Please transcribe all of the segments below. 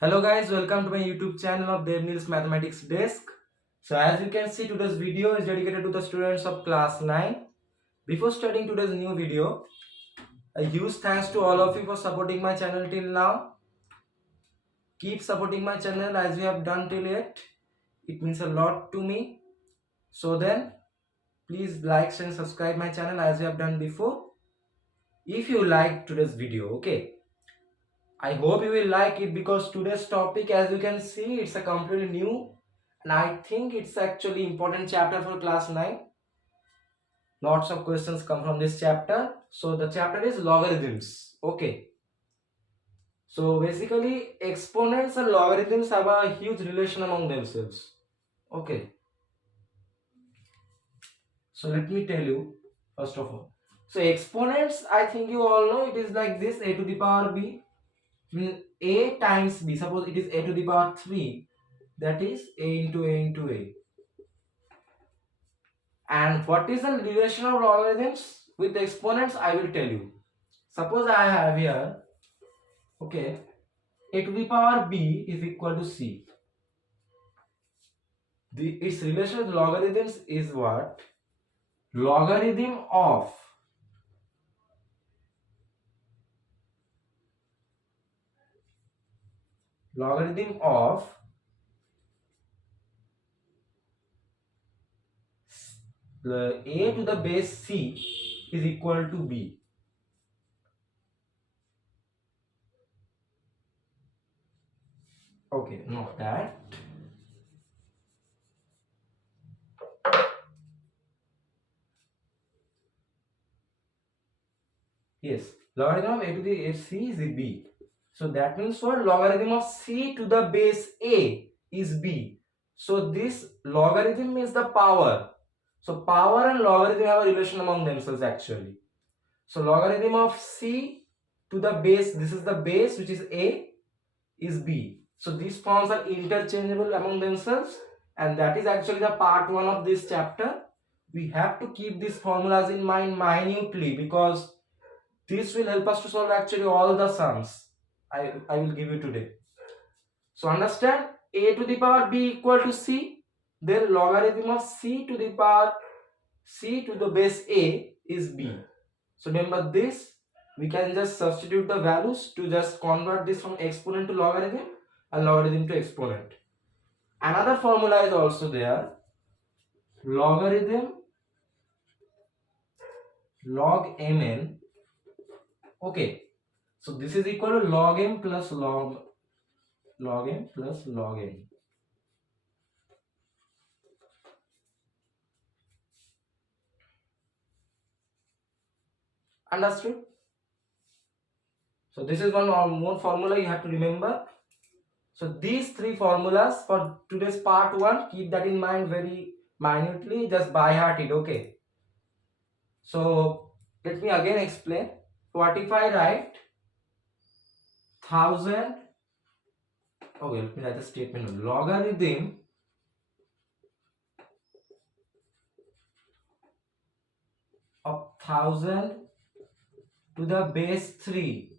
Hello guys, welcome to my YouTube channel of Debneel's Mathematics Desk. So as you can see, today's video is dedicated to the students of class 9. Before starting today's new video, a huge thanks to all of you for supporting my channel till now. Keep supporting my channel as you have done till yet. It means a lot to me. So then, please like and subscribe my channel as you have done before. If you like today's video, okay. I hope you will like it because today's topic, as you can see, it's a completely new and I think it's actually important chapter for class 9. Lots of questions come from this chapter. So the chapter is logarithms. Okay. So basically exponents and logarithms have a huge relation among themselves. Okay. So let me tell you first of all. So exponents, I think you all know, it is like this: a to the power b. A times b. Suppose it is a to the power 3. That is a into a into a. And what is the relation of logarithms with the exponents? I will tell you. Suppose I have here, okay, a to the power b is equal to c. Its relation with logarithms is what? Logarithm of logarithm of a to the base c is equal to b. Okay, not that. Yes, logarithm of a to the c is b. So that means what? Logarithm of c to the base a is b. So this logarithm means the power. So power and logarithm have a relation among themselves actually. So logarithm of c to the base, this is the base which is a, is b. So these forms are interchangeable among themselves and that is actually the part 1 of this chapter. We have to keep these formulas in mind minutely because this will help us to solve actually all the sums I will give you today. So understand, a to the power b equal to c, then logarithm of c to the power c to the base a is b. So remember this, we can just substitute the values to just convert this from exponent to logarithm and logarithm to exponent. Another formula is also there, logarithm log mn. Okay, so this is equal to log m plus log m plus log n. Understood? So this is one or more formula you have to remember. So these three formulas for today's part 1, keep that in mind very minutely, just by heart it, okay? So let me again explain. What if I write 1000, okay, let me write the statement, logarithm of 1000 to the base 3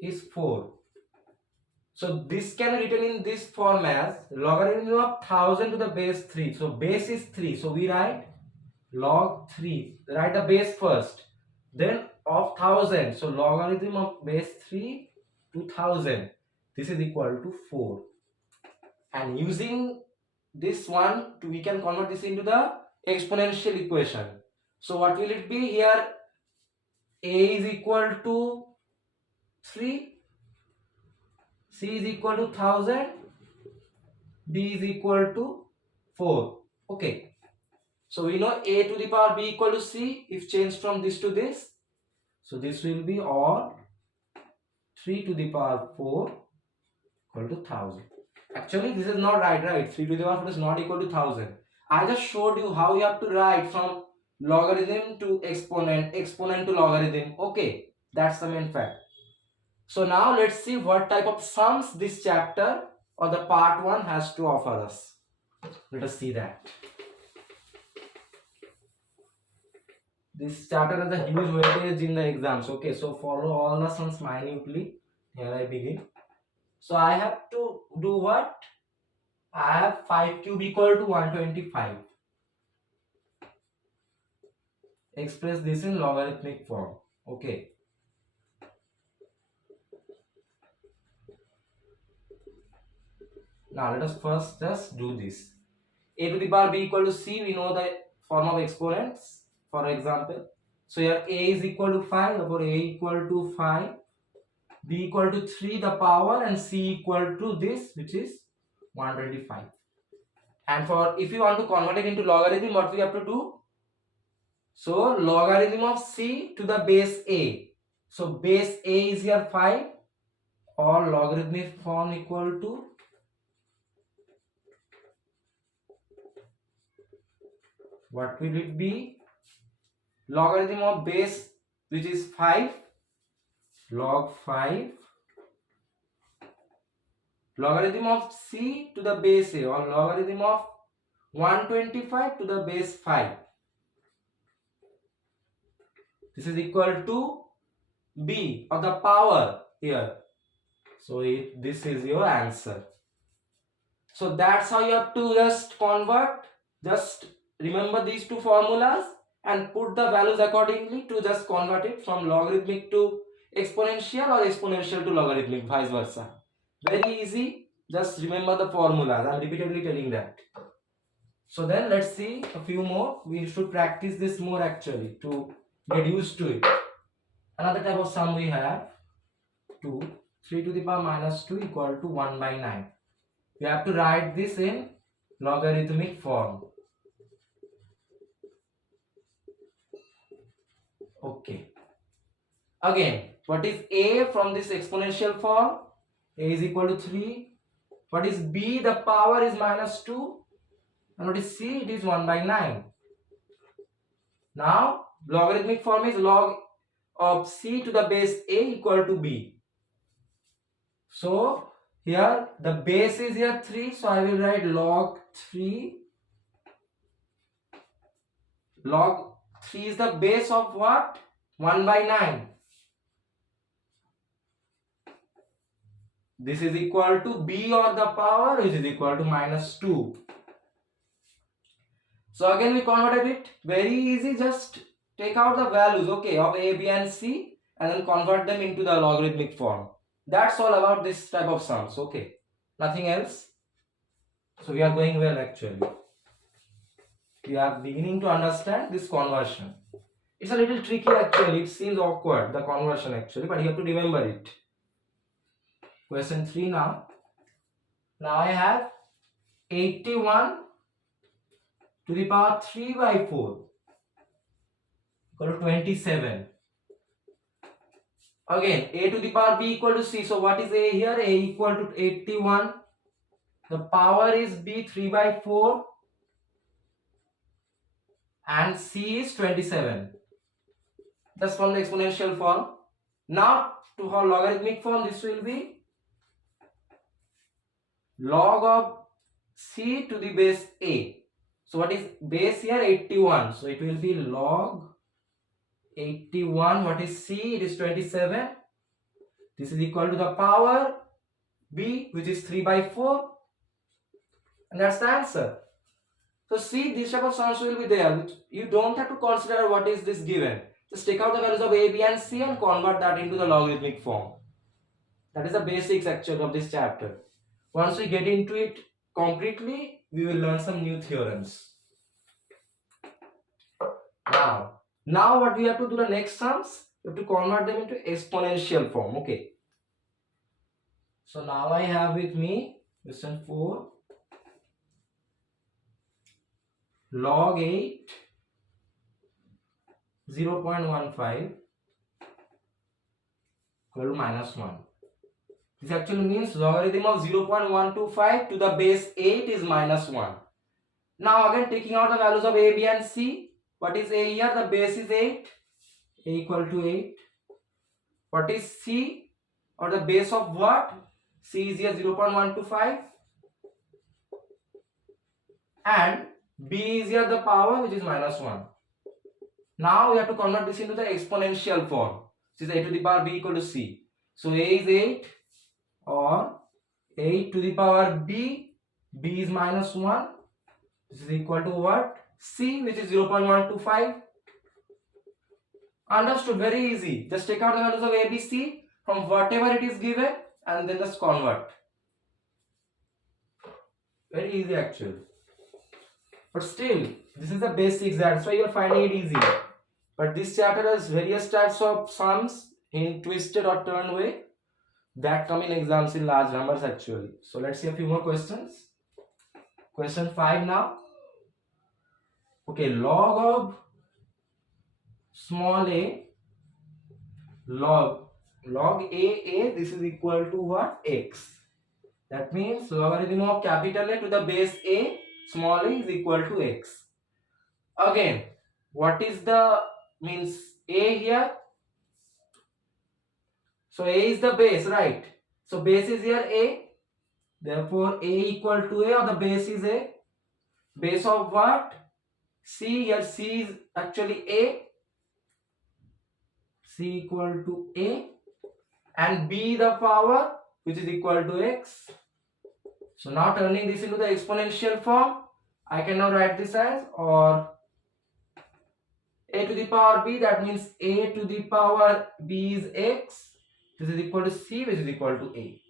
is 4. So this can be written in this form as logarithm of 1000 to the base 3. So base is 3. So we write log 3. Write the base first. Then of 1000. So logarithm of base 3 to 1000. This is equal to 4. And using this one, we can convert this into the exponential equation. So what will it be here? A is equal to 3. C is equal to 1000, B is equal to 4. Okay. So we know a to the power b equal to c if changed from this to this. So this will be or 3 to the power 4 equal to 1000. Actually this is not right? 3 to the power 4 is not equal to 1000. I just showed you how you have to write from logarithm to exponent, exponent to logarithm. Okay, that's the main fact. So now let's see what type of sums this chapter or the part 1 has to offer us. Let us see that. This chapter has a huge weightage in the exams. Okay, so follow all the sums minutely. Here I begin. So I have to do what? I have 5 cube equal to 125. Express this in logarithmic form. Okay. Now let us first just do this. A to the power b equal to c, we know the form of exponents, for example. So here a is equal to 5, therefore a equal to 5, b equal to 3 the power, and c equal to this, which is 125. And for if you want to convert it into logarithm, what we have to do? So logarithm of c to the base a. So base a is here 5, or logarithmic form equal to what will it be? Logarithm of base, which is 5, log 5, logarithm of c to the base a, or logarithm of 125 to the base 5. This is equal to b, or the power here. So this is your answer. So that's how you have to just convert. Just remember these two formulas and put the values accordingly to just convert it from logarithmic to exponential, or exponential to logarithmic, vice versa. Very easy. Just remember the formulas. I'm repeatedly telling that. So then let's see a few more. We should practice this more actually to get used to it. Another type of sum we have 2, 3 to the power minus 2 equal to 1 by 9. We have to write this in logarithmic form. Okay. Again, what is a from this exponential form? A is equal to 3. What is b? The power is minus 2. And what is c? It is 1 by 9. Now, logarithmic form is log of c to the base a equal to b. So, here the base is here 3. So, I will write log 3. Log 3 is the base of what? 1 by 9. This is equal to b, or the power, which is equal to minus 2. So again we converted it. Very easy. Just take out the values, okay, of a, b and c, and then convert them into the logarithmic form. That's all about this type of sums. Okay, nothing else. So we are going well actually. We are beginning to understand this conversion. It's a little tricky actually. It seems awkward, the conversion actually, but you have to remember it. Question 3 now. Now I have 81 to the power 3 by 4 equal to 27. Again, a to the power b equal to c. So what is a here? A equal to 81. The power is b 3 by 4. And c is 27. That's from the exponential form. Now to our logarithmic form, this will be log of c to the base a. So what is base here? 81. So it will be log 81. What is c? It is 27. This is equal to the power b, which is 3 by 4. And that's the answer. So see, this type of sums will be there. You don't have to consider what is this given. Just take out the values of a, b and c and convert that into the logarithmic form. That is the basics actually of this chapter. Once we get into it concretely, we will learn some new theorems. Now what we have to do, the next sums, we have to convert them into exponential form. Okay. So now I have with me question 4. Log 8 0.15 equal to minus 1. This actually means logarithm of 0.125 to the base 8 is minus 1. Now again taking out the values of a, b and c. What is a here? The base is 8. A equal to 8. What is c? Or the base of what? C is here 0.125. And b is here the power, which is minus 1. Now we have to convert this into the exponential form. This is a to the power b equal to c. So a is 8 or 8 to the power b, b is minus 1. This is equal to what? C, which is 0.125. Understood, very easy. Just take out the values of a, b, c from whatever it is given and then just convert. Very easy actually. But still, this is the basics, that's why you are finding it easy. But this chapter has various types of sums in twisted or turned way that come in exams in large numbers actually. So let's see a few more questions. Question 5 now. Okay, log of small a, log a, this is equal to what? X. That means logarithm of capital A to the base a, small a is equal to x. Again, what is the means a here? So a is the base, right? So base is here a. Therefore a equal to a, or the base is a. Base of what? C. Here C is actually a. C equal to a. And b the power, which is equal to x. So now turning this into the exponential form, I can now write this as or a to the power b, that means a to the power b is x. This is equal to c, which is equal to a.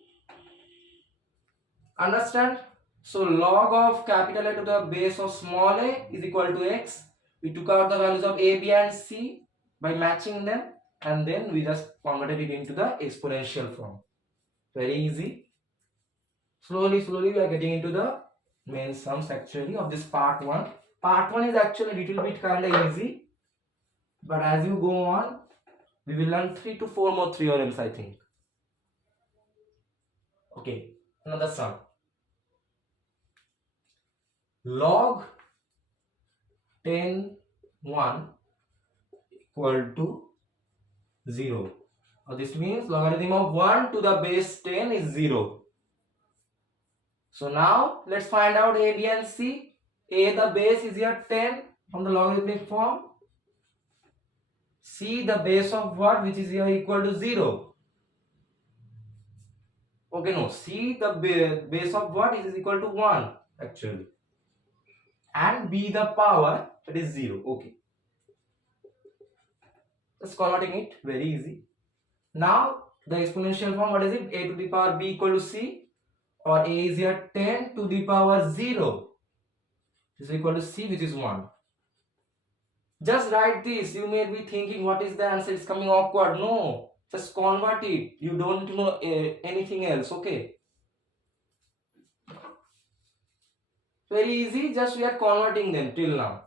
Understand? So log of capital A to the base of small a is equal to x. We took out the values of a, b and c by matching them, and then we just converted it into the exponential form. Very easy. Slowly we are getting into the main sums actually of this part 1. Part 1 is actually a little bit kind of easy, but as you go on, we will learn 3 to 4 more theorems, I think. Okay, another sum. Log 10 1 equal to 0. This means logarithm of 1 to the base 10 is 0. So now let's find out a, b and c. A, the base is here 10 from the logarithmic form. C, the base of what, which is here equal to 0. Okay, no, C, the base of what is equal to 1 actually. And b the power, that is 0. Okay. Just converting it, very easy. Now the exponential form, what is it? A to the power b equal to c, or a is here 10 to the power 0 is equal to c, which is 1. Just write this. You may be thinking what is the answer, it's coming awkward. No, just convert it. You don't know anything else. Okay, very easy. Just we are converting them till now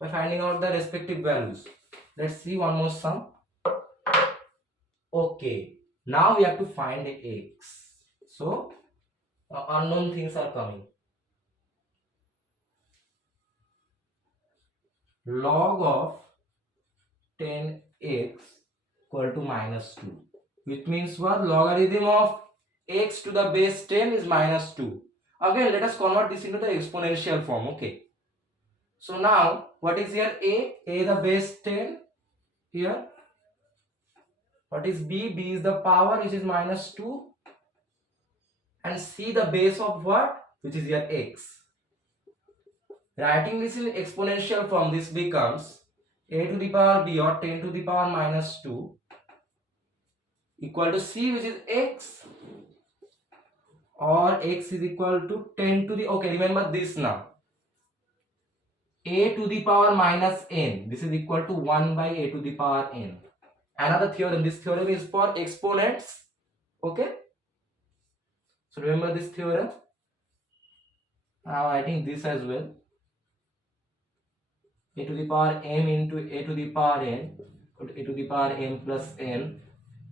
by finding out the respective values. Let's see one more sum. Okay, now we have to find x. So unknown things are coming. Log of 10x equal to minus 2, which means what? Logarithm of x to the base 10 is minus 2. Again, let us convert this into the exponential form. Okay, so now what is here? A the base 10 here. What is b? B is the power, which is minus 2, and c the base of what, which is here x. Writing this in exponential form, this becomes a to the power b, or 10 to the power minus 2, equal to c, which is x, or x is equal to 10 to the, okay, remember this now, a to the power minus n, this is equal to 1 by a to the power n. Another theorem, this theorem is for exponents. Okay, so remember this theorem. Now I think this as well, a to the power m into a to the power n, a to the power m plus n,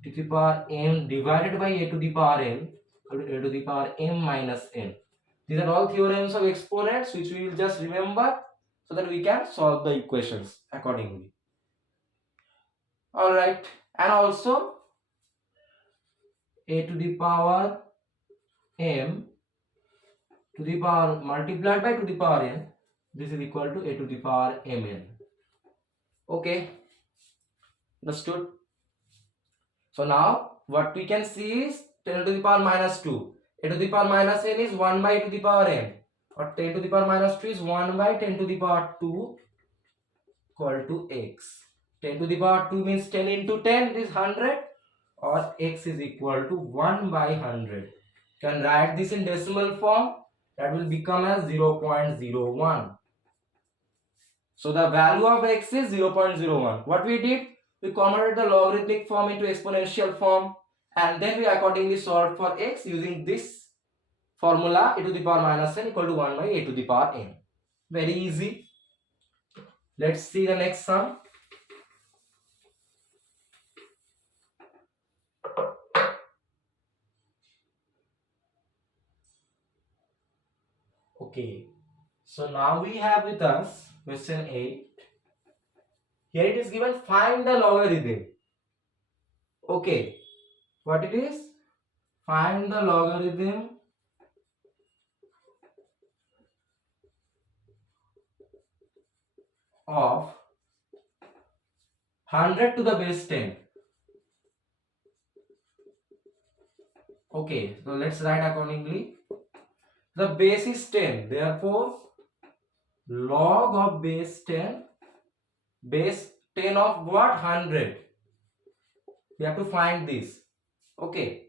to the power m divided by a to the power n, a to the power m minus n. These are all theorems of exponents which we will just remember so that we can solve the equations accordingly. Alright, and also a to the power m to the power multiplied by to the power n, this is equal to a to the power mn. Okay, understood. So now what we can see is 10 to the power minus 2. A to the power minus n is 1 by to the power n, or 10 to the power minus 2 is 1 by 10 to the power 2 equal to x. 10 to the power 2 means 10 into 10 is 100, or x is equal to 1 by 100. Can write this in decimal form, that will become as 0.01. So the value of x is 0.01. What we did, we converted the logarithmic form into exponential form, and then we accordingly solved for x using this formula, a to the power minus n equal to 1 by a to the power n. Very easy. Let's see the next sum. Okay, so now we have with us question 8. Here it is given, find the logarithm. Okay, what it is? Find the logarithm of 100 to the base 10. Okay, so let's write accordingly. The base is 10, therefore log of base 10, base 10 of what? 100. We have to find this. Okay,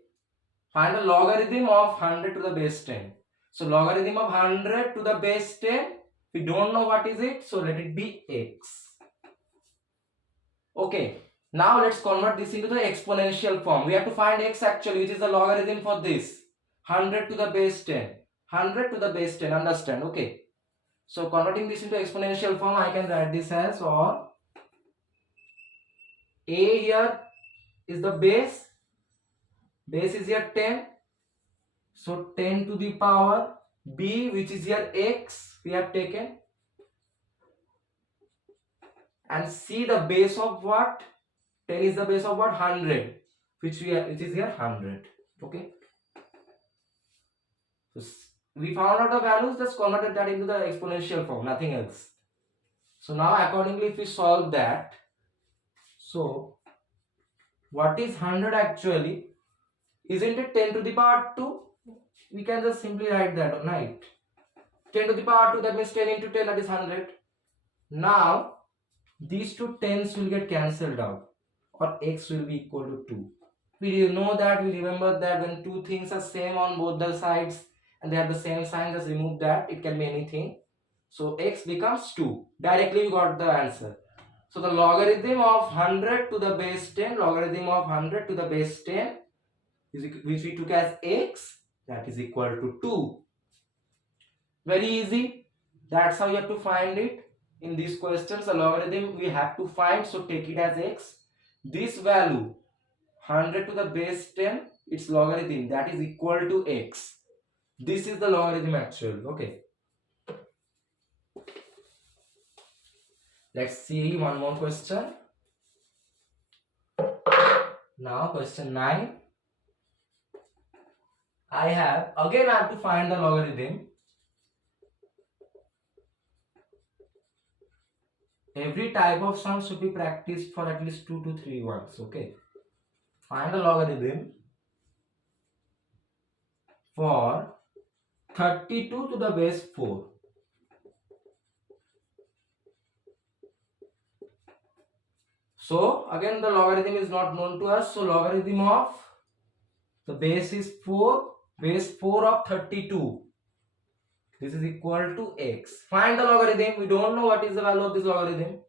find the logarithm of 100 to the base 10. So logarithm of 100 to the base 10, we don't know what is it, so let it be x. Okay, now let's convert this into the exponential form. We have to find x actually, which is the logarithm for this. 100 to the base 10. 100 to the base 10, understand? Okay. So converting this into exponential form, I can write this as, or a here is the base is here 10. So 10 to the power b, which is here x, we have taken. And c, the base of what? 10 is the base of what? 100, which is here 100. Okay. So we found out the values, just converted that into the exponential form, nothing else. So now accordingly, if we solve that, so what is 100 actually? Isn't it 10 to the power 2? We can just simply write that, right? 10 to the power 2, that means 10 into 10, that is 100. Now these two tens will get cancelled out, or x will be equal to 2. We know that, we remember that when two things are same on both the sides and they have the same sign, just remove that, it can be anything. So x becomes 2. Directly you got the answer. So the logarithm of 100 to the base 10, logarithm of 100 to the base 10, which we took as x, that is equal to 2. Very easy. That's how you have to find it. In these questions, the logarithm we have to find, so take it as x. This value 100 to the base 10, its logarithm, that is equal to x. This is the logarithm actual. Okay, let's see one more question. Now question 9. I have to find the logarithm. Every type of sum should be practiced for at least 2 to 3 ones. Okay, find the logarithm for 32 to the base 4. So again the logarithm is not known to us, so logarithm of the base is 4, base 4 of 32, this is equal to x. Find the logarithm. We don't know what is the value of this logarithm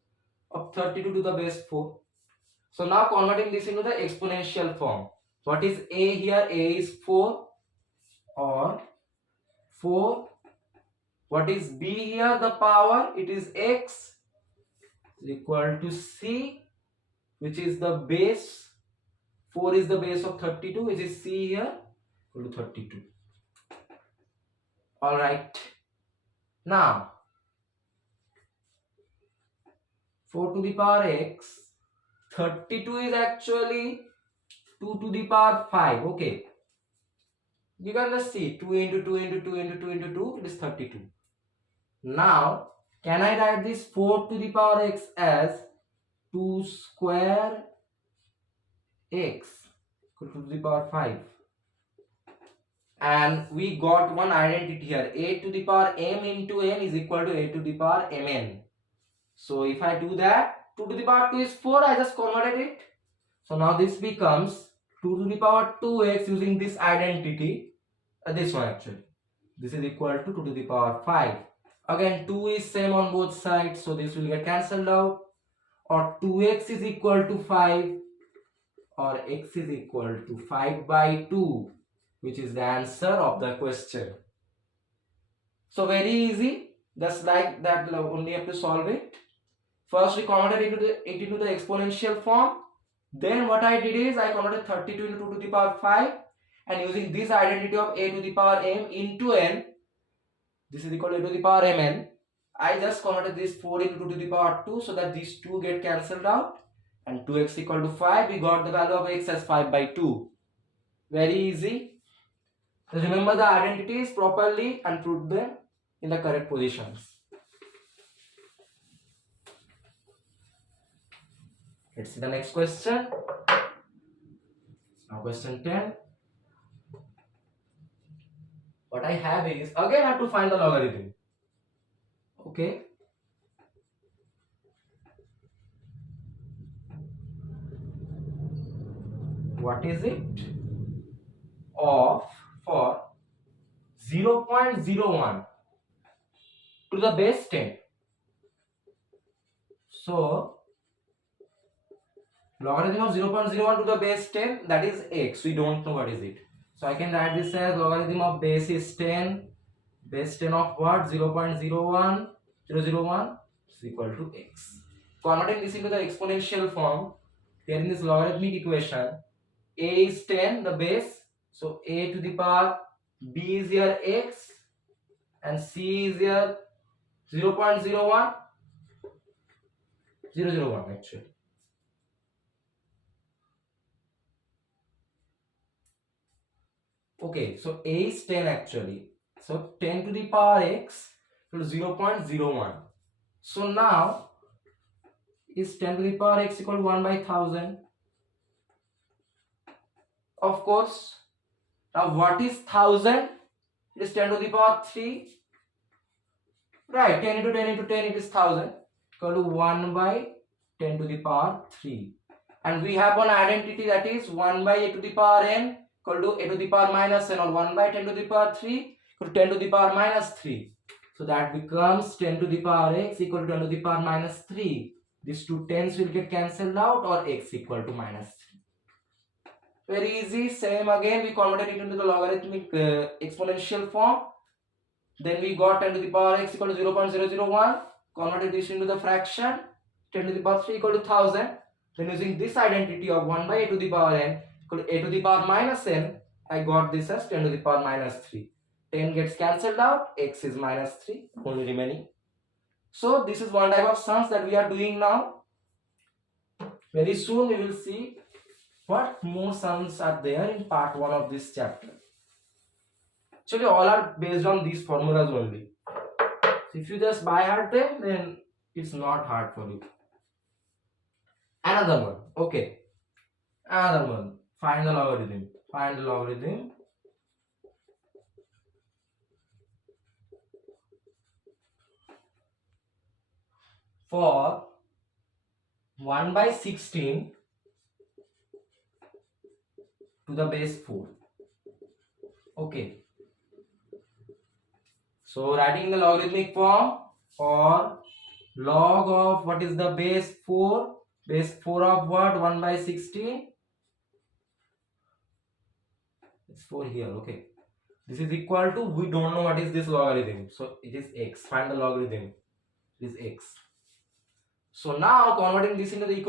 of 32 to the base 4. So now converting this into the exponential form. What is a here? A is 4, or 4. What is b here? The power, it is x, is equal to c, which is the base. 4 is the base of 32, which is c here, equal to 32. Alright. Now 4 to the power x, 32 is actually 2 to the power 5. Okay, you can just see 2 into 2 into 2 into 2 into 2, it is 32. Now can I write this 4 to the power x as 2 square x equal to the power 5. And we got one identity here, a to the power m into n is equal to a to the power mn. So if I do that, 2 to the power 2 is 4, I just converted it. So now this becomes 2 to the power 2x using this identity, this one actually. This is equal to 2 to the power 5. Again 2 is same on both sides, so this will get cancelled out. Or 2x is equal to 5, or x is equal to 5 by 2, which is the answer of the question. So very easy, just like that, only have to solve it. First we converted it into the exponential form. Then what I did is I converted 32 into 2 to the power 5, and using this identity of a to the power m into n, this is equal to a to the power mn, I just converted this 4 into 2 to the power 2 so that these 2 get cancelled out, and 2x equal to 5, we got the value of x as 5 by 2. Very easy. So remember the identities properly and put them in the correct positions. Let's see the next question. Now question 10. What I have is, again I have to find the logarithm. Okay. What is it? Of for 0.01 to the base 10. So logarithm of 0.01 to the base 10, that is x. We don't know what is it. So I can write this as logarithm of base is 10. Base 10 of what? 0.01 is equal to x. Converting this into the exponential form, here in this logarithmic equation, a is 10, the base. So a to the power b is here x, and c is here 0.01 actually. Okay, so a is 10 actually. So 10 to the power x to 0.01. So now is 10 to the power x equal to 1 by 1000. Of course. Now what is 1000? It is 10 to the power 3. Right, 10 into 10 into 10, it is 1000. Equal to 1 by 10 to the power 3. And we have one identity, that is 1 by a to the power n equal to a to the power minus n, or 1 by 10 to the power 3 equal to 10 to the power minus 3. So that becomes 10 to the power x equal to 10 to the power minus 3. These two tens will get cancelled out, or x equal to minus 3. Very easy. Same again, we converted it into the logarithmic exponential form. Then we got 10 to the power x equal to 0.001. Converted this into the fraction. 10 to the power 3 equal to 1000. Then using this identity of 1 by a to the power n equal to a to the power minus n, I got this as 10 to the power minus 3. 10 gets cancelled out, x is minus 3 only remaining. So this is one type of sums that we are doing now. Very soon we will see what more sums are there in part 1 of this chapter. Actually all are based on these formulas only. So if you just by heart them, then it's not hard for you. Another one. Okay. Another one. Find the logarithm. Find the logarithm for 1 by 16 to the base 4. Okay. So writing the logarithmic form for log of what is the base 4? Base 4 of what? 1 by 16. It's 4 here. Okay. This is equal to, we don't know what is this logarithm. So it is x. Find the logarithm. It is x. So now converting this into the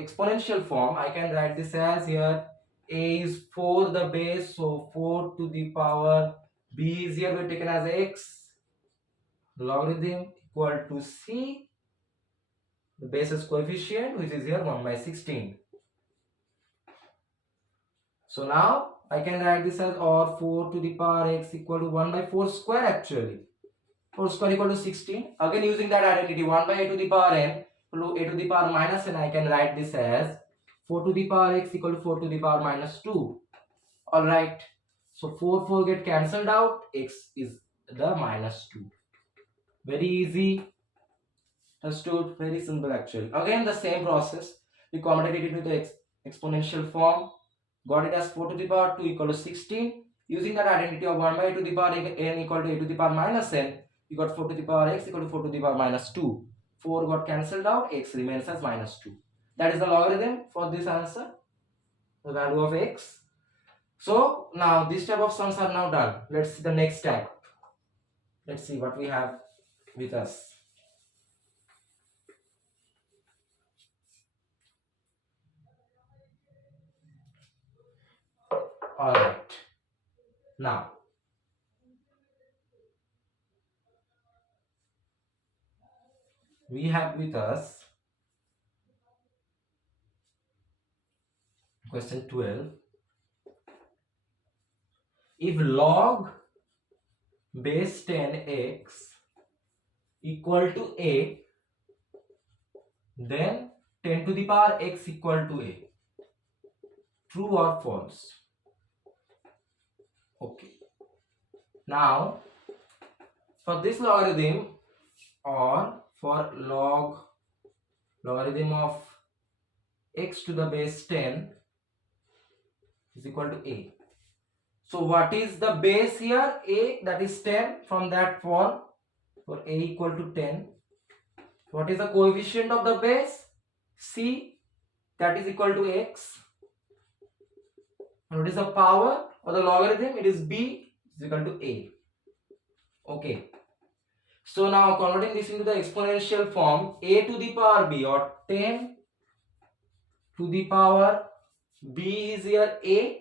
exponential form, I can write this as here a is 4 the base, so 4 to the power b is here we taken as x, logarithm equal to c, the basis coefficient, which is here 1 by 16. So now I can write this as, or 4 to the power x equal to 1 by 4 square actually. 4 square equal to 16. Again using that identity, 1 by a to the power n to a to the power minus n, I can write this as 4 to the power x equal to 4 to the power minus 2. Alright. So 4 get cancelled out. X is the minus 2. Very easy. Understood? Very simple actually. Again the same process. We converted it into the exponential form. Got it as 4 to the power 2 equal to 16. Using that identity of 1 by a to the power n equal to a to the power minus n, we got 4 to the power x equal to 4 to the power minus 2. 4 got cancelled out, x remains as minus 2. That is the logarithm for this answer, the value of x. So now this type of sums are now done. Let's see the next type. Let's see what we have with us. Alright. Now we have with us question 12. If log base 10x equal to a, then 10 to the power x equal to a. True or false? Okay. Now, for this logarithm or for logarithm of x to the base 10 is equal to a. So what is the base here? A, that is 10. From that form, for a equal to 10. What is the coefficient of the base? C, that is equal to x. And what is the power or the logarithm? It is b is equal to a. Okay. So now converting this into the exponential form, a to the power b or 10 to the power b is here a.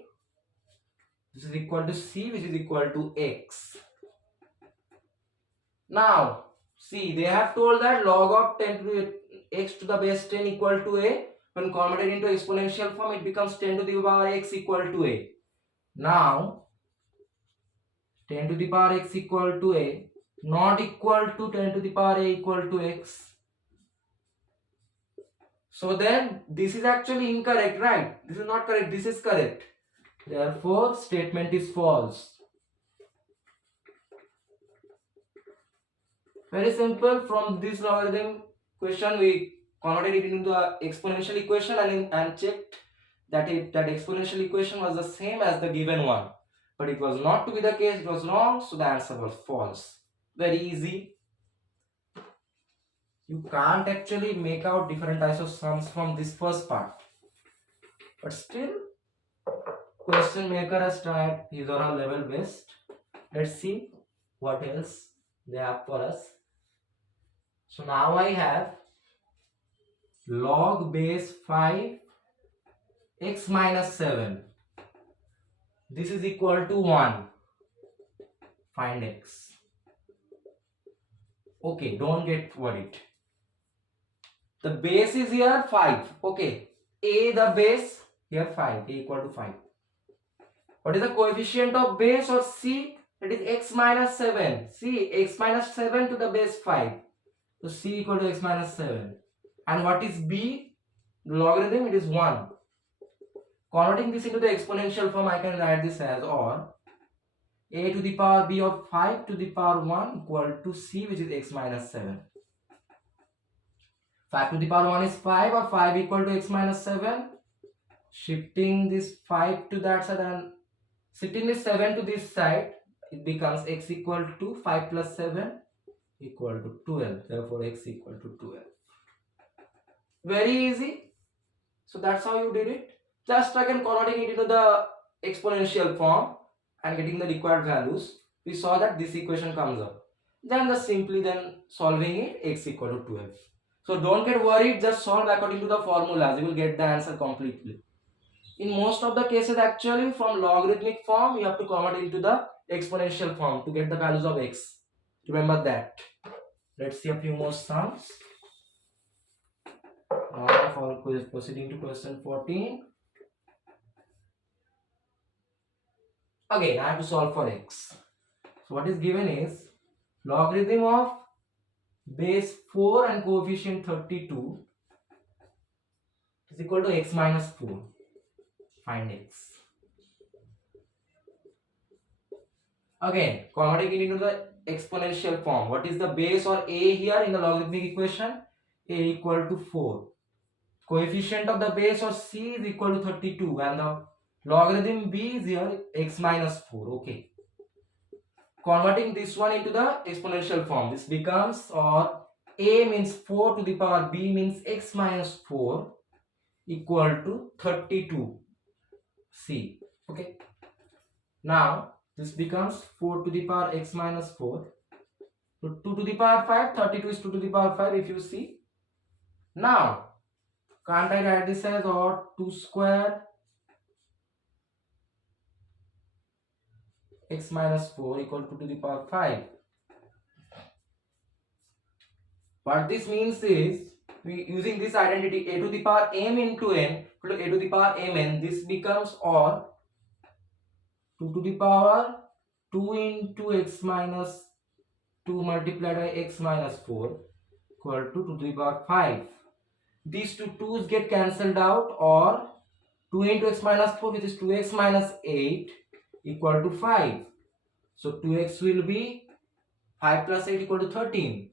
This is equal to c, which is equal to x. Now, see, they have told that log of 10 to x to the base 10 equal to a. When converted into exponential form, it becomes 10 to the power x equal to a. Now, 10 to the power x equal to a not equal to 10 to the power a equal to x. So then, this is actually incorrect, right? This is not correct, this is correct. Therefore, statement is false. Very simple. From this logarithm question, we converted it into the exponential equation and checked that that exponential equation was the same as the given one. But it was not to be the case, it was wrong, so the answer was false. Very easy. You can't actually make out different types of sums from this first part. But still, question maker has tried his or her level best. Let's see what else they have for us. So now I have log base 5 x minus 7. This is equal to 1. Find x. Okay, don't get worried. The base is here 5. Okay, a the base here 5. A equal to 5. What is the coefficient of base or c? That is x minus 7. See, x minus 7 to the base 5. So c equal to x minus 7. And what is b? The logarithm, it is 1. Converting this into the exponential form, I can write this as or a to the power b of 5 to the power 1 equal to c, which is x minus 7. 5 to the power 1 is 5, or 5 equal to x minus 7. Shifting this 5 to that side and shifting this 7 to this side, it becomes x equal to 5 plus 7 equal to 12. Therefore, x equal to 12. Very easy. So that's how you did it. Just again converting it into the exponential form and getting the required values. We saw that this equation comes up. Then just simply then solving it, x equal to 12. So don't get worried, just solve according to the formulas. You will get the answer completely. In most of the cases, actually, from logarithmic form, you have to convert into the exponential form to get the values of x. Remember that. Let's see a few more sums. Now for proceeding to question 14. Again, I have to solve for x. So what is given is logarithm of base 4 and coefficient 32 is equal to x minus 4. Find x. Again, converting it into the exponential form. What is the base or a here in the logarithmic equation? A equal to 4. Coefficient of the base or c is equal to 32 and the logarithm b is here x minus 4. Okay. Converting this one into the exponential form, this becomes, or a means 4 to the power b means x minus 4 equal to 32 c. Okay. Now this becomes 4 to the power x minus 4. So 2 to the power 5, 32 is 2 to the power 5 if you see. Now, can't I write this as or 2 square x minus 4 equal to 2 to the power 5. What this means is, we using this identity a to the power m into n equal to a to the power mn, this becomes or 2 to the power 2 into x minus 2 multiplied by x minus 4 equal to 2 to the power 5. These two 2's get cancelled out, or 2 into x minus 4 which is 2x minus 8 equal to 5. So 2x will be 5 plus 8 equal to 13,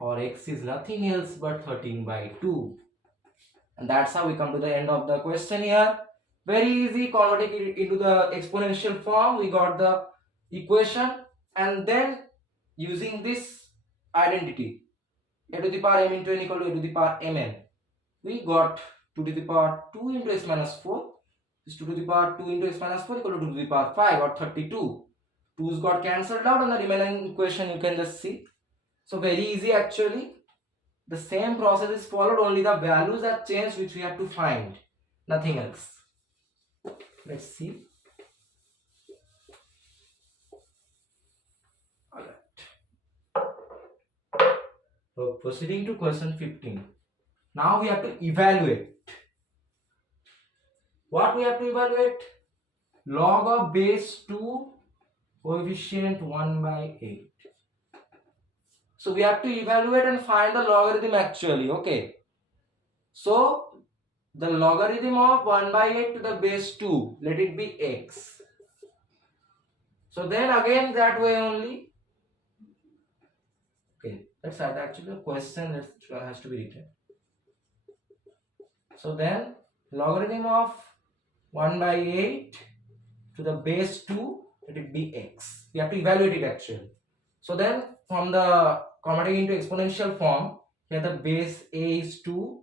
or x is nothing else but 13 by 2. And that's how we come to the end of the question here. Very easy, converting it into the exponential form. We got the equation, and then using this identity a to the power m into n equal to a to the power mn, we got 2 to the power 2 into x minus 4. This 2 to the power 2 into x minus 4 equal to 2 to the power 5, or 32. 2's got cancelled out, and the remaining equation you can just see. So very easy actually. The same process is followed, only the values are changed which we have to find. Nothing else. Let's see. Alright. So proceeding to question 15. Now we have to evaluate. What we have to evaluate? Log of base 2 coefficient 1 by 8. So we have to evaluate and find the logarithm actually. Okay. So the logarithm of 1 by 8 to the base 2, let it be x. So then again that way only. Okay, that's actually a question that has to be written. So then logarithm of 1 by 8 to the base 2, let it be x. We have to evaluate it actually. So then from the converting into exponential form, here the base a is 2,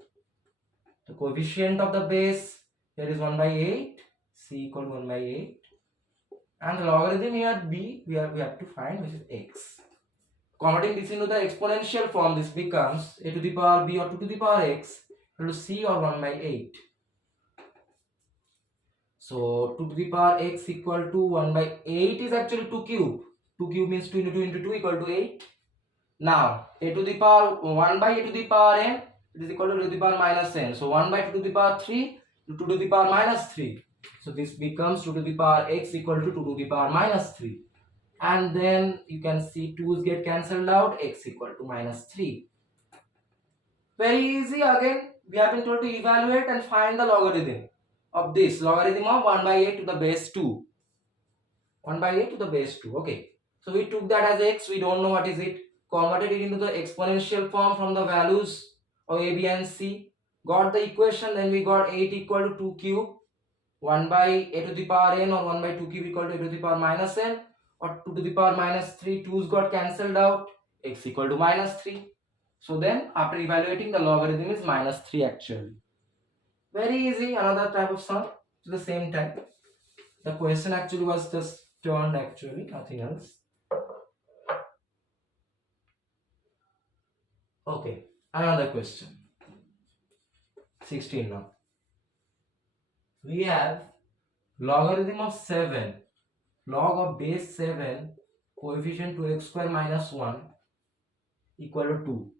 the coefficient of the base here is 1 by 8, c equal to 1 by 8, and the logarithm here b we have to find, which is x. Converting this into the exponential form, this becomes a to the power b or 2 to the power x equal to c or 1 by 8. So 2 to the power x equal to 1 by 8 is actually 2 cube. 2 cube means 2 into 2 into 2 equal to 8. Now a to the power 1 by a to the power n, it is equal to 2 to the power minus n. So 1 by 2 to the power 3 to 2 to the power minus 3. So this becomes 2 to the power x equal to 2 to the power minus 3. And then you can see 2's get cancelled out, x equal to minus 3. Very easy. Again we have been told to evaluate and find the logarithm of this, logarithm of 1 by 8 to the base 2. 1 by 8 to the base 2. Okay. So we took that as x, we don't know what is it. Converted it into the exponential form from the values of a, b and c. Got the equation, then we got 8 equal to 2 cube. 1 by a to the power n, or 1 by 2 cube equal to a to the power minus n, or 2 to the power minus 3. 2's got cancelled out, x equal to minus 3. So then after evaluating, the logarithm is minus 3 actually. Very easy. Another type of sum to the same type. The question actually was just turned actually, nothing else. Okay, another question. 16 now. We have logarithm of 7, log of base 7, coefficient 2x square minus 1 equal to 2.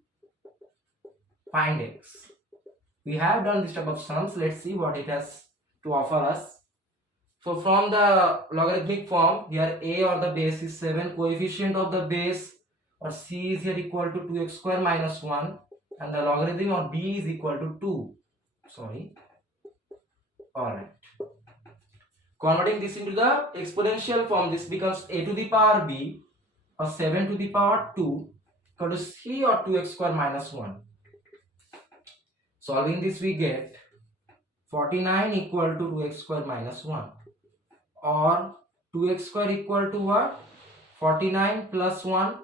Find x. We have done this type of sums. Let's see what it has to offer us. So from the logarithmic form, here a or the base is 7, coefficient of the base or c is here equal to 2x square minus 1, and the logarithm of b is equal to 2. Sorry. Alright. Converting this into the exponential form, this becomes a to the power b or 7 to the power 2 equal to c or 2x square minus 1. Solving this, we get 49 equal to 2x square minus 1, or 2x square equal to what? 49 plus 1,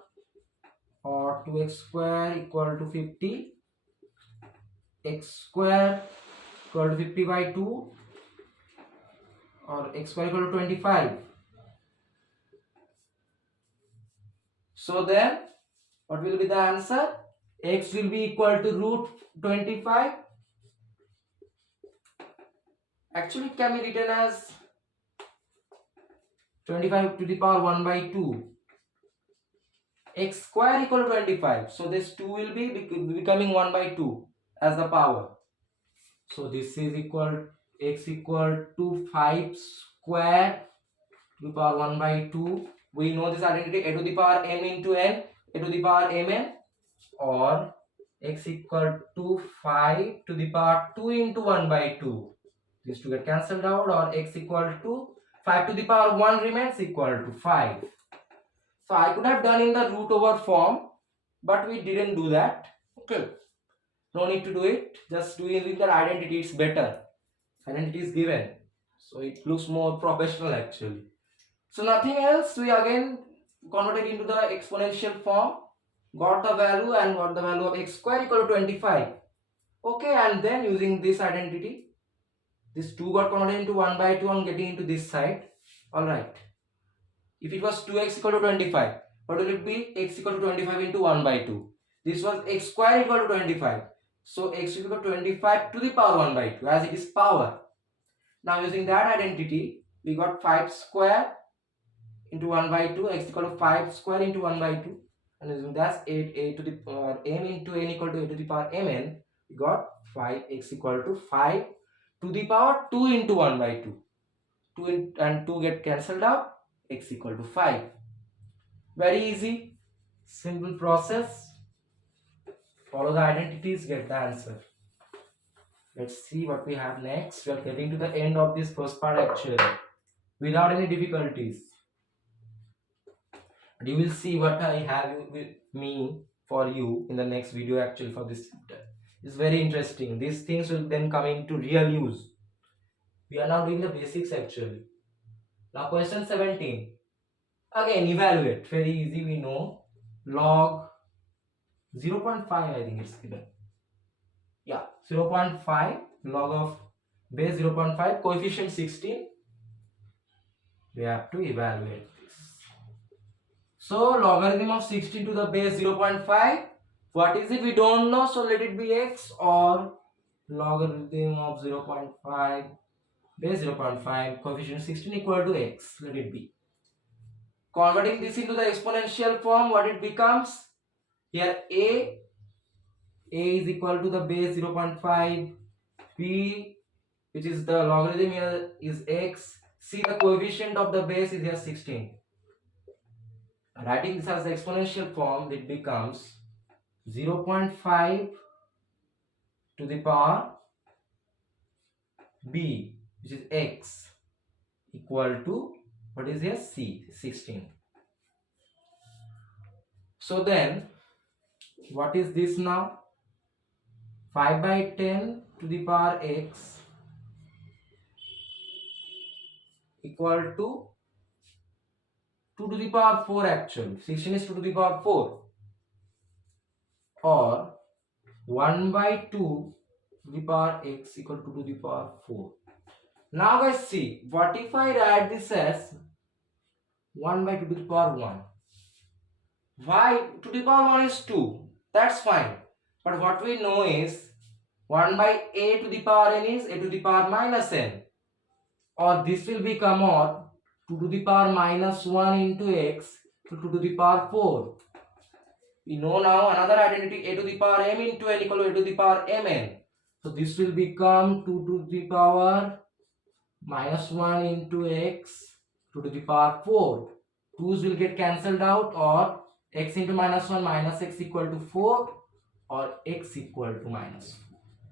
or 2x square equal to 50, x square equal to 50 by 2, or x square equal to 25. So then what will be the answer? X will be equal to root 25. Actually it can be written as 25 to the power 1 by 2. X square equal to 25. So this 2 will be becoming 1 by 2 as the power. So this is equal, x equal to 5 square to the power 1 by 2. We know this identity, a to the power m into n, a to the power mn, or x equal to 5 to the power 2 into 1 by 2. These two get cancelled out, or x equal to 5 to the power 1 remains equal to 5. So I could have done in the root over form, but we didn't do that. Okay. No need to do it. Just do it with the identity. It's better. Identity is given. So it looks more professional actually. So nothing else. We again converted into the exponential form. Got the value and got the value of x square equal to 25. Okay, and then using this identity, this 2 got converted into 1 by 2 and getting into this side. Alright. If it was 2x equal to 25, what will it be? X equal to 25 into 1 by 2. This was x square equal to 25. So x equal to 25 to the power 1 by 2, as it is power. Now using that identity, we got 5 square into 1 by 2, x equal to 5 square into 1 by 2. And using that, a to the power m into n equal to a to the power mn, we got 5x equal to 5 to the power 2 into 1 by 2. 2 and 2 get cancelled out, x equal to 5. Very easy, simple process. Follow the identities, get the answer. Let's see what we have next. We are getting to the end of this first part actually, without any difficulties. And you will see what I have with me for you in the next video actually for this chapter. It's very interesting. These things will then come into real use. We are now doing the basics actually. Now question 17. Again evaluate. Very easy, we know. Log 0.5 I think it's given. Yeah, 0.5 log of base 0.5, coefficient 16. We have to evaluate this. So logarithm of 16 to the base 0.5. What is it? We don't know. So let it be x, or logarithm of 0.5 base 0.5 coefficient 16 equal to x. Let it be. Converting this into the exponential form, what it becomes? Here a is equal to the base 0.5, b, which is the logarithm here, is x, c, the coefficient of the base is here 16. Writing this as the exponential form, it becomes 0.5 to the power b, which is x, equal to, what is here, c, 16. So then what is this now? 5 by 10 to the power x equal to 2 to the power 4 actually. 16 is 2 to the power 4. Or 1 by 2 to the power x equal to 2 to the power 4. Now guys see, what if I write this as 1 by 2 to the power 1? Why? 2 to the power 1 is 2. That's fine. But what we know is 1 by a to the power n is a to the power minus n. Or this will become or 2 to the power minus 1 into x to 2 to the power 4. We know now another identity, a to the power m into n equal to a to the power mn. So this will become 2 to the power minus 1 into x 2 to the power 4. 2's will get cancelled out, or x into minus 1 minus x equal to 4 or x equal to minus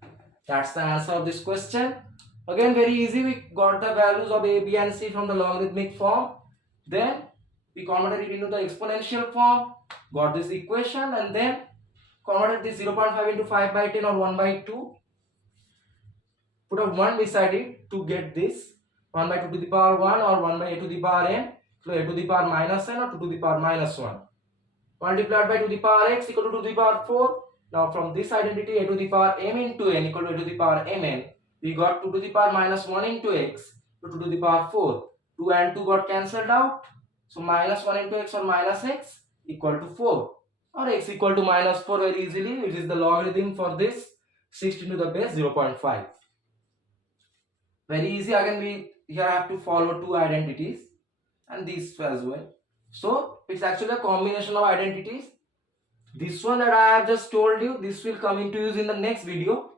4. That's the answer of this question. Again, very easy. We got the values of a, b and c from the logarithmic form. Then we converted it into the exponential form, got this equation, and then converted this 0.5 into 5 by 10 or 1 by 2. Put a 1 beside it to get this 1 by 2 to the power 1 or 1 by a to the power n, so a to the power minus n or 2 to the power minus 1. Multiplied by 2 to the power x equal to 2 to the power 4. Now from this identity, a to the power m into n equal to a to the power mn, we got 2 to the power minus 1 into x to 2 to the power 4. 2 and 2 got cancelled out. So minus 1 into x or minus x equal to 4. Or x equal to minus 4 very easily, which is the logarithm for this 16 to the base 0.5. Very easy. Again, we here have to follow two identities and this as well. So it's actually a combination of identities. This one that I have just told you, this will come into use in the next video.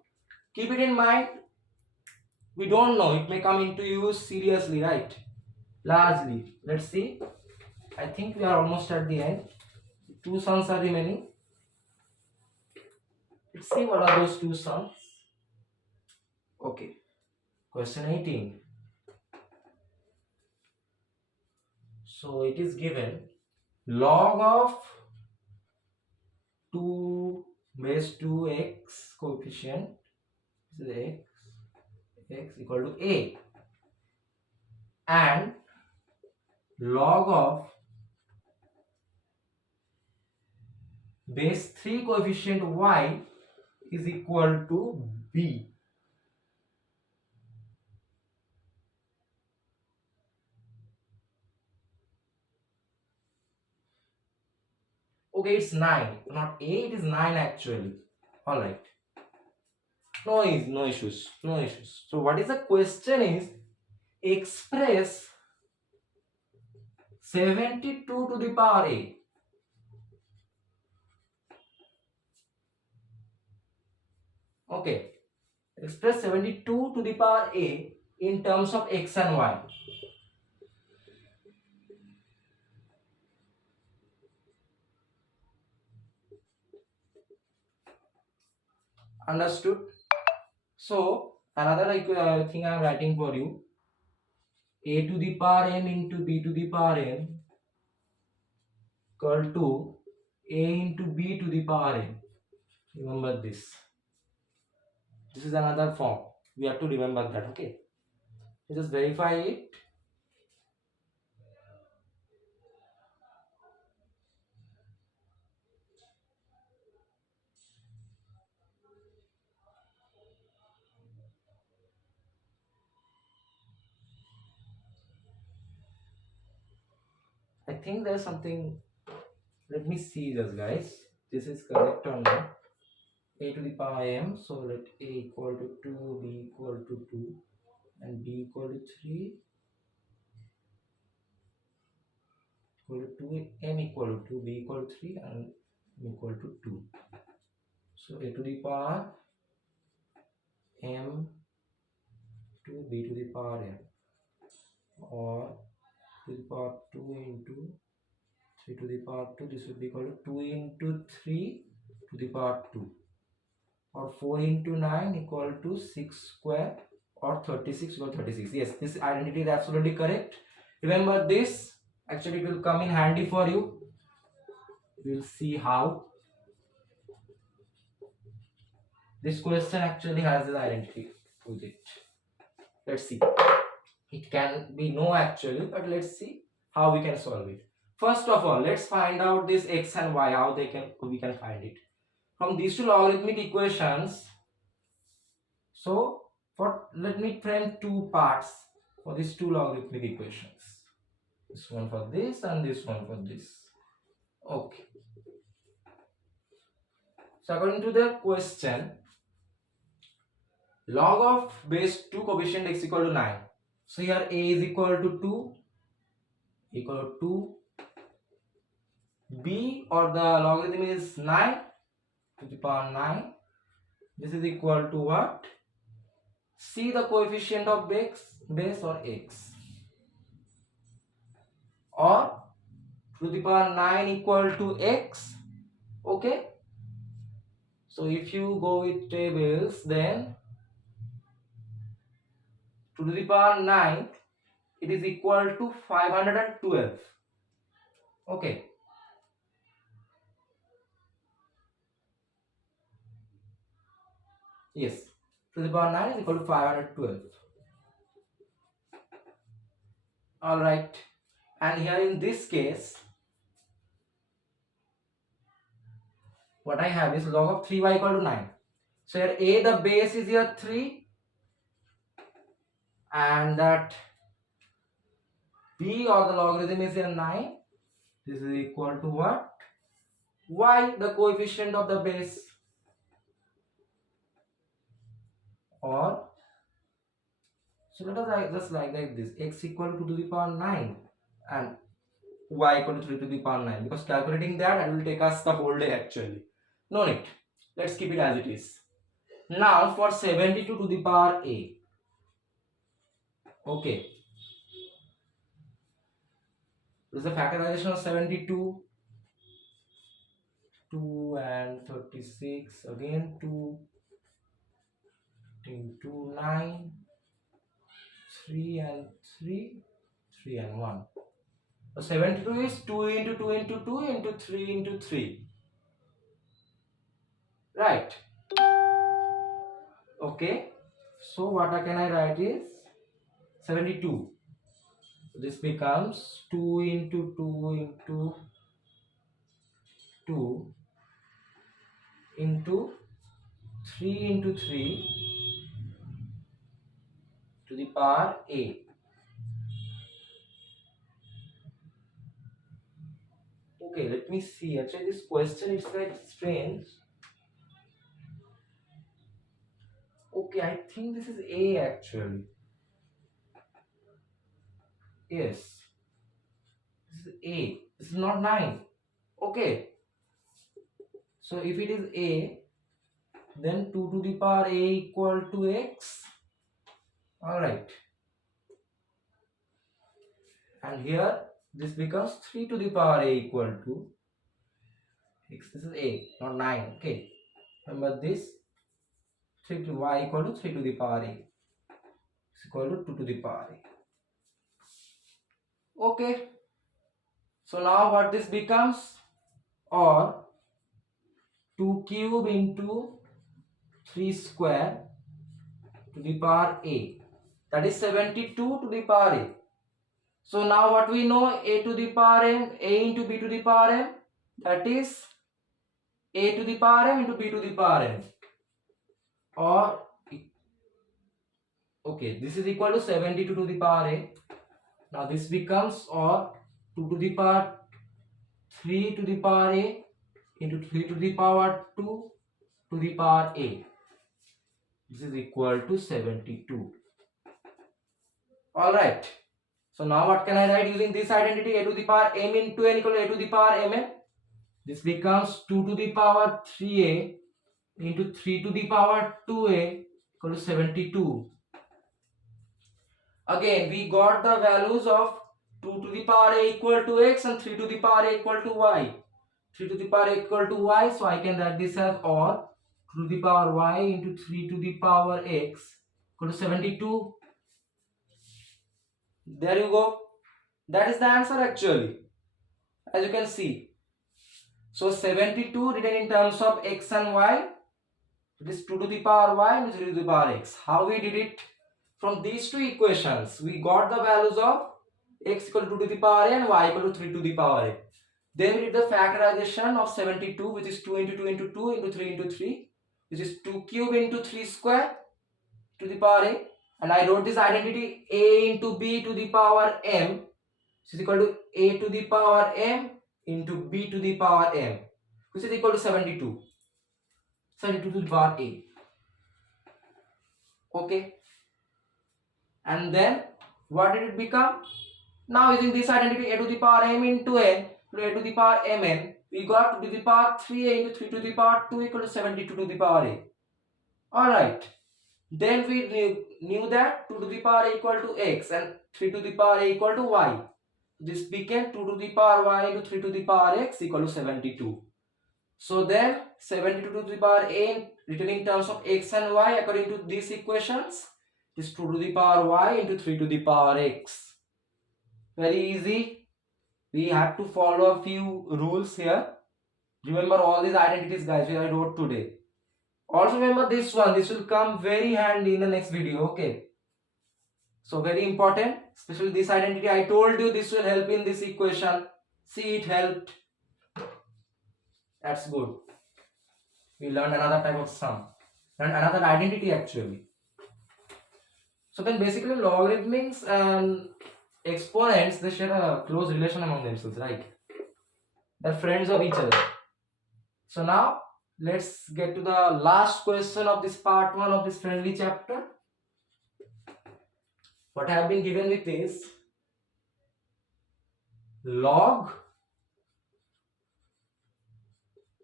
Keep it in mind. We don't know, it may come into use seriously, right? Largely. Let's see. I think we are almost at the end. Two sums are remaining. Let's see what are those two sums. Okay. Question 18. So it is given log of 2 base 2x coefficient is x equal to a, and log of base 3 coefficient y is equal to b. Okay, it's 9, not 8, it is 9 actually. Alright. No issues. So what is the question is, express 72 to the power a. Okay. Express 72 to the power a in terms of x and y. Understood? So another thing I am writing for you, a to the power m into b to the power n equal to a into b to the power n. Remember this. This is another form. We have to remember that. Okay. Just verify it. I think there's something. Let me see this, guys. This is correct or not. A to the power m. So let a equal to 2, b equal to 2, and b equal to 3, equal to 2, m equal to 2, b equal to 3, and m equal to 2. So a to the power m to b to the power m, or to the power 2 into 3 to the power 2. This would be equal to 2 into 3 to the power 2, or 4 into 9 equal to 6 square, or 36 equal to 36. Yes, this identity is absolutely correct. Remember this. Actually, it will come in handy for you. We'll see how. This question actually has an identity with it. Let's see. It can be no actually, but let's see how we can solve it. First of all, let's find out this x and y, how we can find it. From these two logarithmic equations, so let me frame two parts for these two logarithmic equations. This one for this and this one for this. Okay. So according to the question, log of base 2 coefficient x equal to 9. So here a is equal to 2, equal to 2. B, or the logarithm is 9 to the power 9. This is equal to what? C, the coefficient of base or x, or 2 to the power 9 equal to x. Okay, so if you go with tables, then 2 to the power 9, it is equal to 512. Okay, yes, 2 to the power 9 is equal to 512. All right, and here in this case, what I have is log of 3y equal to 9. So here a, the base is here 3, and that b or the logarithm is here 9. This is equal to what? Y, the coefficient of the base. Or, so let us just like this, x equal to the power 9 and y equal to 3 to the power 9, because calculating that it will take us the whole day actually. No need. Let's keep it as it is. Now for 72 to the power a. Okay. This is the factorization of 72. 2 and 36. Again 2 into 9. 3 and 3. 3 and 1. So 72 is 2 into 2 into 2 into 3 into 3. Right. Okay. So what can I write is 72. This becomes 2 into 2 into 2 into 3 into 3 to the power a. Okay, let me see. Actually, this question is quite strange. Okay, I think this is a actually. Yes, this is a. This is not 9. Okay, so if it is a, then 2 to the power a equal to x. Alright, and here this becomes 3 to the power a equal to x. This is a, not 9. Okay, remember this, 3 to y equal to 3 to the power a is equal to 2 to the power a. Okay, so now what this becomes, or 2 cube into 3 square to the power a, that is 72 to the power a. So now what we know, a to the power m, a into b to the power m, that is a to the power m into b to the power m. Or, okay, this is equal to 72 to the power a. Now this becomes, or 2 to the power 3 to the power a into 3 to the power 2 to the power a. This is equal to 72. Alright. So now what can I write using this identity? A to the power m into n equal to a to the power mn. This becomes 2 to the power 3a into 3 to the power 2a equal to 72. Again, we got the values of 2 to the power a equal to x and 3 to the power a equal to y. 3 to the power a equal to y, so I can write this as, or 2 to the power y into 3 to the power x equal to 72. There you go. That is the answer actually, as you can see. So 72 written in terms of x and y. It is 2 to the power y and 3 to the power x. How we did it? From these two equations, we got the values of x equal to 2 to the power a and y equal to 3 to the power a. Then we did the factorization of 72, which is 2 into 2 into 2 into 3 into 3, which is 2 cube into 3 square to the power a. And I wrote this identity a into b to the power m, which is equal to a to the power m into b to the power m, which is equal to 72. 72 to the power a. Okay. And then what did it become? Now using this identity a to the power m into n to a to the power mn, we got 2 to the power 3a into 3 to the power 2 equal to 72 to the power a. Alright. Then we knew that 2 to the power a equal to x and 3 to the power a equal to y. this became 2 to the power y into 3 to the power x equal to 72. So then 72 to the power a written in terms of x and y according to these equations is 2 to the power y into 3 to the power x. Very easy. We have to follow a few rules here. Remember all these identities, guys, which I wrote today. Also remember this one. This will come very handy in the next video. Okay. So very important. Especially this identity. I told you this will help in this equation. See, it helped. That's good. We learned another type of sum. And another identity actually. So then basically logarithms and exponents, they share a close relation among themselves, right? They're friends of each other. So now let's get to the last question of this part 1 of this friendly chapter. What I have been given with is log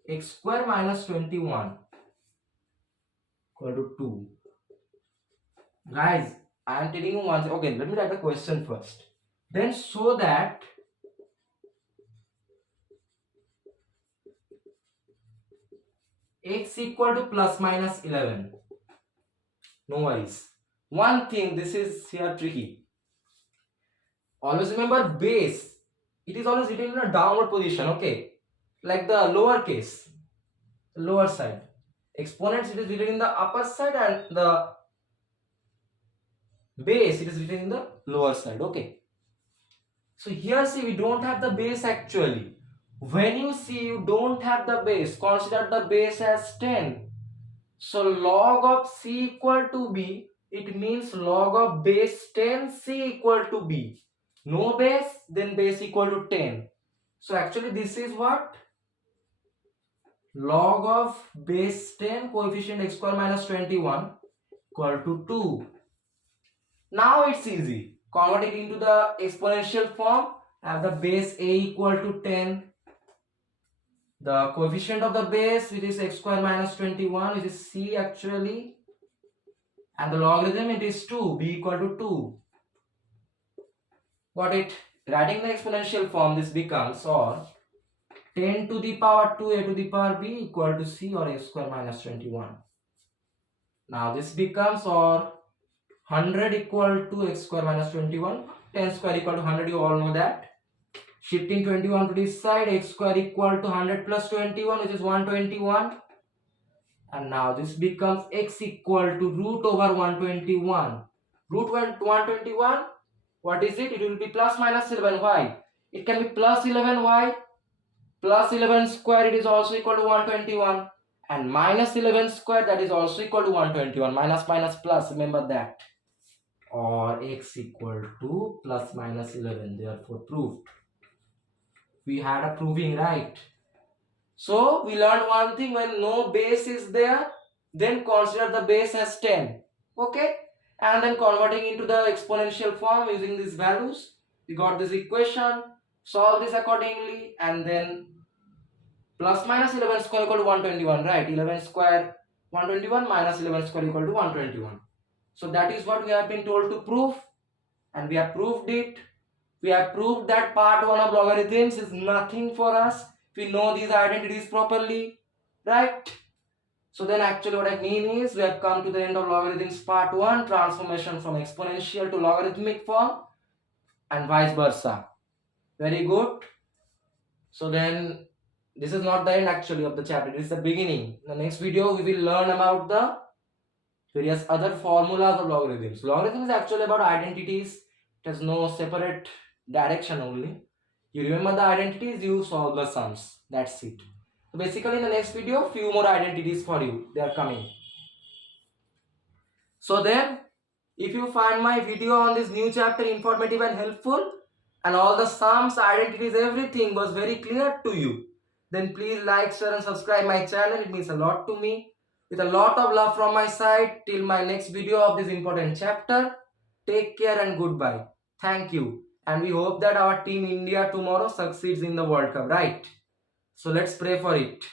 x square minus 21 equal to 2. Guys, I am telling you once. Okay, let me write the question first. Then show that x equal to plus minus 11. No worries. One thing, this is here tricky. Always remember base. It is always written in a downward position, okay? Like the lower case, lower side. Exponents, it is written in the upper side, and the base, it is written in the lower side, okay? So here see, we don't have the base actually. When you see you don't have the base, consider the base as 10. So log of c equal to b, it means log of base 10 c equal to b. No base, then base equal to 10. So actually this is what? Log of base 10 coefficient x square minus 21 equal to 2. Now it's easy. Convert it into the exponential form. Have the base a equal to 10. The coefficient of the base, which is x square minus 21, which is c actually. And the logarithm, it is 2, b equal to 2. Got it? Writing the exponential form, this becomes or 10 to the power 2 a to the power b equal to c or x square minus 21. Now this becomes or 100 equal to x square minus 21. 10 square equal to 100, you all know that. Shifting 21 to this side, x square equal to 100 plus 21, which is 121. And now this becomes x equal to root over 121. Root 121, what is it? It will be plus minus 11. Why? It can be plus 11y. Plus 11 square, it is also equal to 121. And minus 11 square, that is also equal to 121. Minus minus plus, remember that. Or x equal to plus minus 11. Therefore proved. We had a proving, right? So we learned one thing, when no base is there, then consider the base as 10. Okay? And then converting into the exponential form using these values, we got this equation, solve this accordingly, and then plus minus 11 square equal to 121, right? 11 square 121 minus 11 square equal to 121. So that is what we have been told to prove, and we have proved it. We have proved that part 1 of logarithms is nothing for us. We know these identities properly, right? So then actually what I mean is we have come to the end of logarithms part 1, transformation from exponential to logarithmic form and vice versa. Very good. So then this is not the end actually of the chapter, this is the beginning. In the next video we will learn about the various other formulas of logarithms. Logarithm is actually about identities. It has no separate direction only. You remember the identities, you solve the sums. That's it. So basically in the next video, few more identities for you. They are coming. So then, if you find my video on this new chapter informative and helpful, and all the sums, identities, everything was very clear to you, then please like, share and subscribe my channel. It means a lot to me. With a lot of love from my side. Till my next video of this important chapter. Take care and goodbye. Thank you. And we hope that our team India tomorrow succeeds in the World Cup, right? So let's pray for it.